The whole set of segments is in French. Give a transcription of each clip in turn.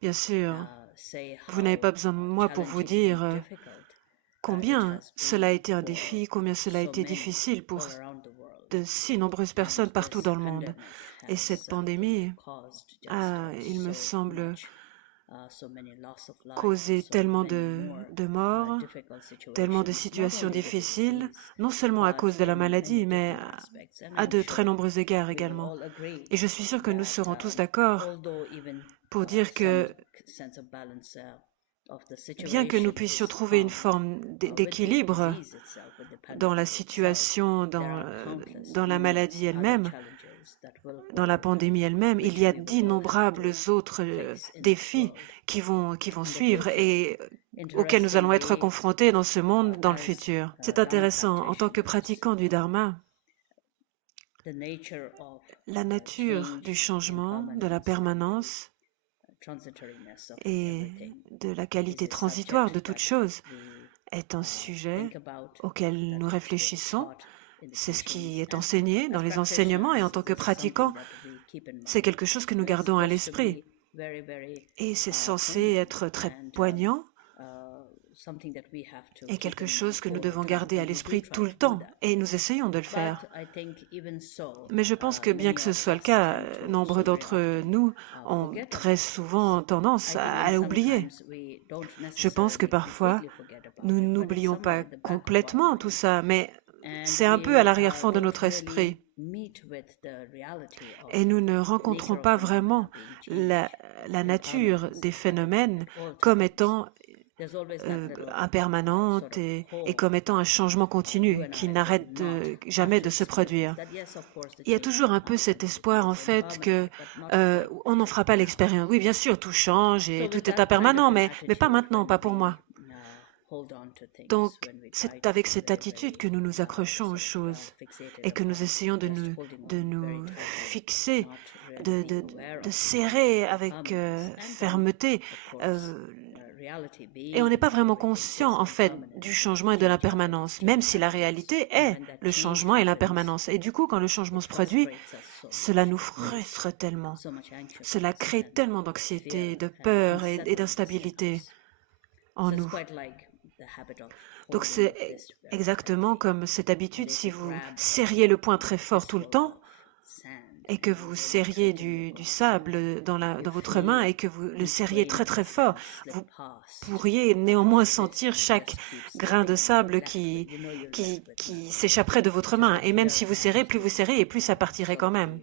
Bien sûr, vous n'avez pas besoin de moi pour vous dire combien cela a été un défi, combien cela a été difficile pour de si nombreuses personnes partout dans le monde. Et cette pandémie a, il me semble, causé tellement de morts, tellement de situations difficiles, non seulement à cause de la maladie, mais à de très nombreux égards également. Et je suis sûre que nous serons tous d'accord pour dire que bien que nous puissions trouver une forme d'équilibre dans la situation, dans la maladie elle-même, dans la pandémie elle-même, il y a d'innombrables autres défis qui vont suivre et auxquels nous allons être confrontés dans ce monde dans le futur. C'est intéressant. En tant que pratiquant du Dharma, la nature du changement, de la permanence et de la qualité transitoire de toute chose est un sujet auquel nous réfléchissons. C'est ce qui est enseigné dans les enseignements et en tant que pratiquants, c'est quelque chose que nous gardons à l'esprit. Et c'est censé être très poignant et quelque chose que nous devons garder à l'esprit tout le temps. Et nous essayons de le faire. Mais je pense que bien que ce soit le cas, nombre d'entre nous ont très souvent tendance à l'oublier. Je pense que parfois, nous n'oublions pas complètement tout ça, mais c'est un peu à l'arrière-fond de notre esprit. Et nous ne rencontrons pas vraiment la nature des phénomènes comme étant impermanente et comme étant un changement continu qui n'arrête jamais de se produire. Il y a toujours un peu cet espoir en fait que on n'en fera pas l'expérience. Oui, bien sûr, tout change et tout est impermanent, mais pas maintenant, pas pour moi. Donc, c'est avec cette attitude que nous nous accrochons aux choses et que nous essayons de nous fixer, de serrer avec fermeté. Et on n'est pas vraiment conscient, en fait, du changement et de l'impermanence, même si la réalité est le changement et l'impermanence. Et du coup, quand le changement se produit, cela nous frustre tellement. Cela crée tellement d'anxiété, de peur et d'instabilité en nous. Donc c'est exactement comme cette habitude, si vous serriez le poing très fort tout le temps et que vous serriez du sable dans votre main et que vous le serriez très très fort, vous pourriez néanmoins sentir chaque grain de sable qui s'échapperait de votre main. Et même si vous serrez, plus vous serrez et plus ça partirait quand même.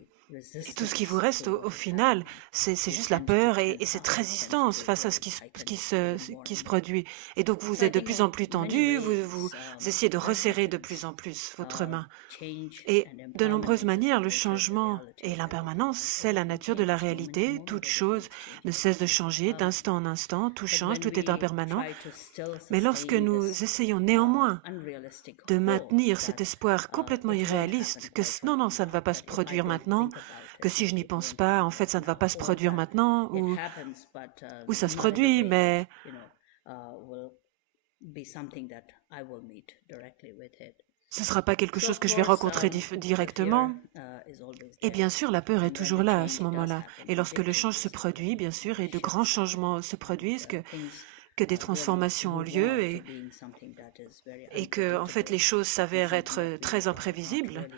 Et tout ce qui vous reste au final, c'est juste la peur et cette résistance face à ce qui se produit. Et donc vous êtes de plus en plus tendu, vous essayez de resserrer de plus en plus votre main. Et de nombreuses manières, le changement et l'impermanence, c'est la nature de la réalité. Toute chose ne cesse de changer d'instant en instant, tout change, tout est impermanent. Mais lorsque nous essayons néanmoins de maintenir cet espoir complètement irréaliste que non, ça ne va pas se produire maintenant, que si je n'y pense pas, en fait, ça ne va pas se produire maintenant, ou ça se produit, mais ce ne sera pas quelque chose que je vais rencontrer directement. Et bien sûr, la peur est toujours là à ce moment-là. Et lorsque le change se produit, bien sûr, et de grands changements se produisent, que des transformations ont lieu et que, en fait, les choses s'avèrent être très imprévisibles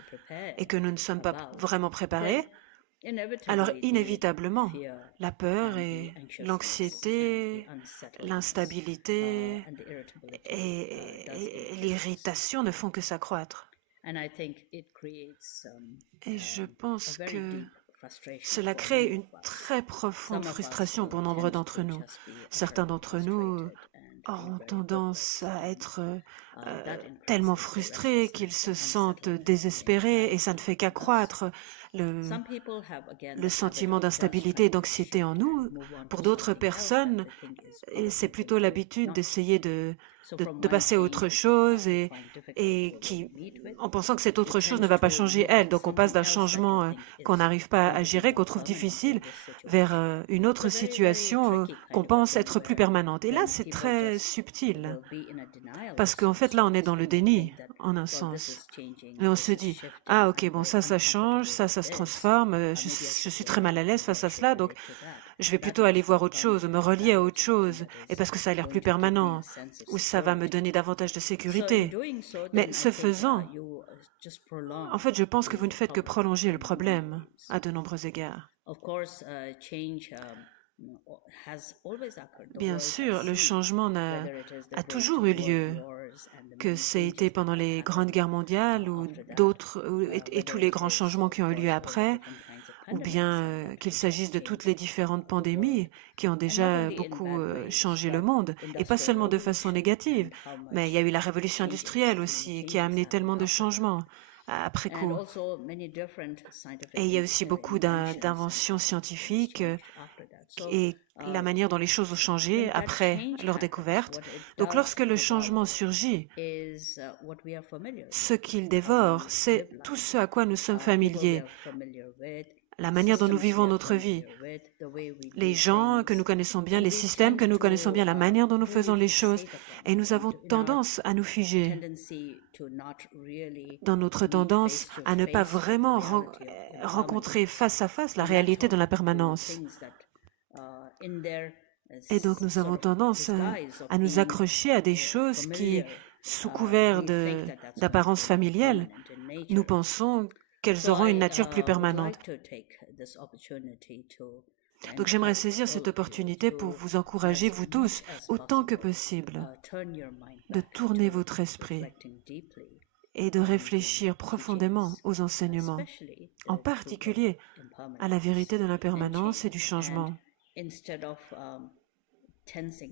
et que nous ne sommes pas vraiment préparés, alors inévitablement, la peur et l'anxiété, l'instabilité et l'irritation ne font que s'accroître. Et je pense que cela crée une très profonde frustration pour nombre d'entre nous. Certains d'entre nous auront tendance à être tellement frustrés qu'ils se sentent désespérés et ça ne fait qu'accroître le sentiment d'instabilité et d'anxiété en nous. Pour d'autres personnes, c'est plutôt l'habitude d'essayer de de passer à autre chose en pensant que cette autre chose ne va pas changer elle. Donc on passe d'un changement qu'on n'arrive pas à gérer, qu'on trouve difficile, vers une autre situation qu'on pense être plus permanente. Et là, c'est très subtil, parce qu'en fait, là, on est dans le déni, en un sens. Et on se dit, ah ok, bon, ça change, ça se transforme, je suis très mal à l'aise face à cela, donc je vais plutôt aller voir autre chose, me relier à autre chose, et parce que ça a l'air plus permanent, ou ça va me donner davantage de sécurité. Mais ce faisant, en fait, je pense que vous ne faites que prolonger le problème à de nombreux égards. Bien sûr, le changement a toujours eu lieu, que ça été pendant les grandes guerres mondiales ou d'autres, et tous les grands changements qui ont eu lieu après, ou bien qu'il s'agisse de toutes les différentes pandémies qui ont déjà beaucoup changé le monde, et pas seulement de façon négative, mais il y a eu la révolution industrielle aussi, qui a amené tellement de changements après coup. Et il y a aussi beaucoup d'inventions scientifiques et la manière dont les choses ont changé après leur découverte. Donc lorsque le changement surgit, ce qu'il dévore, c'est tout ce à quoi nous sommes familiers, la manière dont nous vivons notre vie, les gens que nous connaissons bien, les systèmes que nous connaissons bien, la manière dont nous faisons les choses. Et nous avons tendance à nous figer dans notre tendance à ne pas vraiment rencontrer face à face la réalité de la permanence. Et donc nous avons tendance à nous accrocher à des choses qui, sous couvert d'apparence familiale, nous pensons qu'elles auront une nature plus permanente. Donc j'aimerais saisir cette opportunité pour vous encourager, vous tous, autant que possible, de tourner votre esprit et de réfléchir profondément aux enseignements, en particulier à la vérité de l'impermanence et du changement.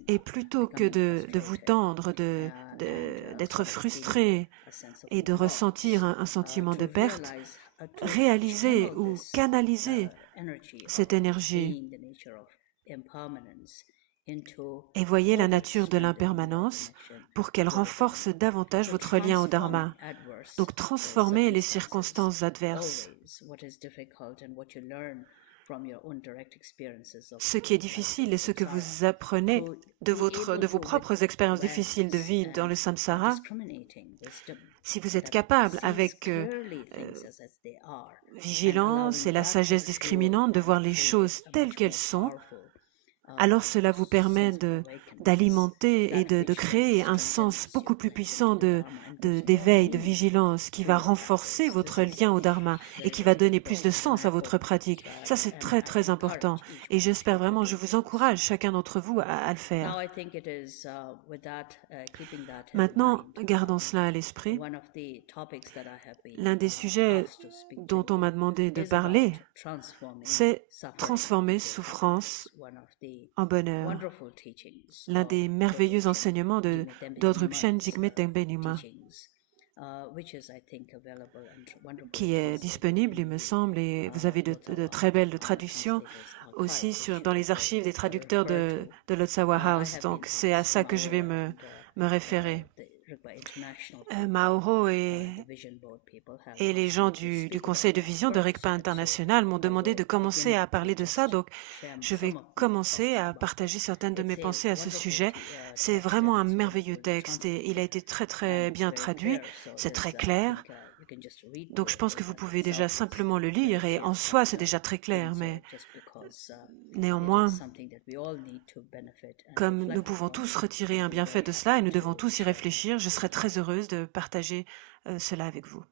Et plutôt que de vous tendre, d'être frustré et de ressentir un sentiment de perte, réalisez ou canalisez cette énergie et voyez la nature de l'impermanence pour qu'elle renforce davantage votre lien au Dharma. Donc transformez les circonstances adverses. Ce qui est difficile et ce que vous apprenez de vos propres expériences difficiles de vie dans le samsara, si vous êtes capable, avec vigilance et la sagesse discriminante, de voir les choses telles qu'elles sont, alors cela vous permet d'alimenter et de créer un sens beaucoup plus puissant d'éveil, de vigilance, qui va renforcer votre lien au Dharma et qui va donner plus de sens à votre pratique. Ça, c'est très, très important. Et j'espère vraiment, je vous encourage, chacun d'entre vous, à le faire. Maintenant, gardons cela à l'esprit. L'un des sujets dont on m'a demandé de parler, c'est transformer souffrance en bonheur. L'un des merveilleux enseignements de Dodrupchen Jigme Tenpa Nyingma, qui est disponible, il me semble, et vous avez de très belles traductions aussi dans les archives des traducteurs de Lotsawa House. Donc c'est à ça que je vais me référer. Mauro et les gens du Conseil de vision de Rigpa International m'ont demandé de commencer à parler de ça, donc je vais commencer à partager certaines de mes pensées à ce sujet. C'est vraiment un merveilleux texte et il a été très très bien traduit, c'est très clair. Donc je pense que vous pouvez déjà simplement le lire et en soi c'est déjà très clair, mais néanmoins, comme nous pouvons tous retirer un bienfait de cela et nous devons tous y réfléchir, je serais très heureuse de partager cela avec vous.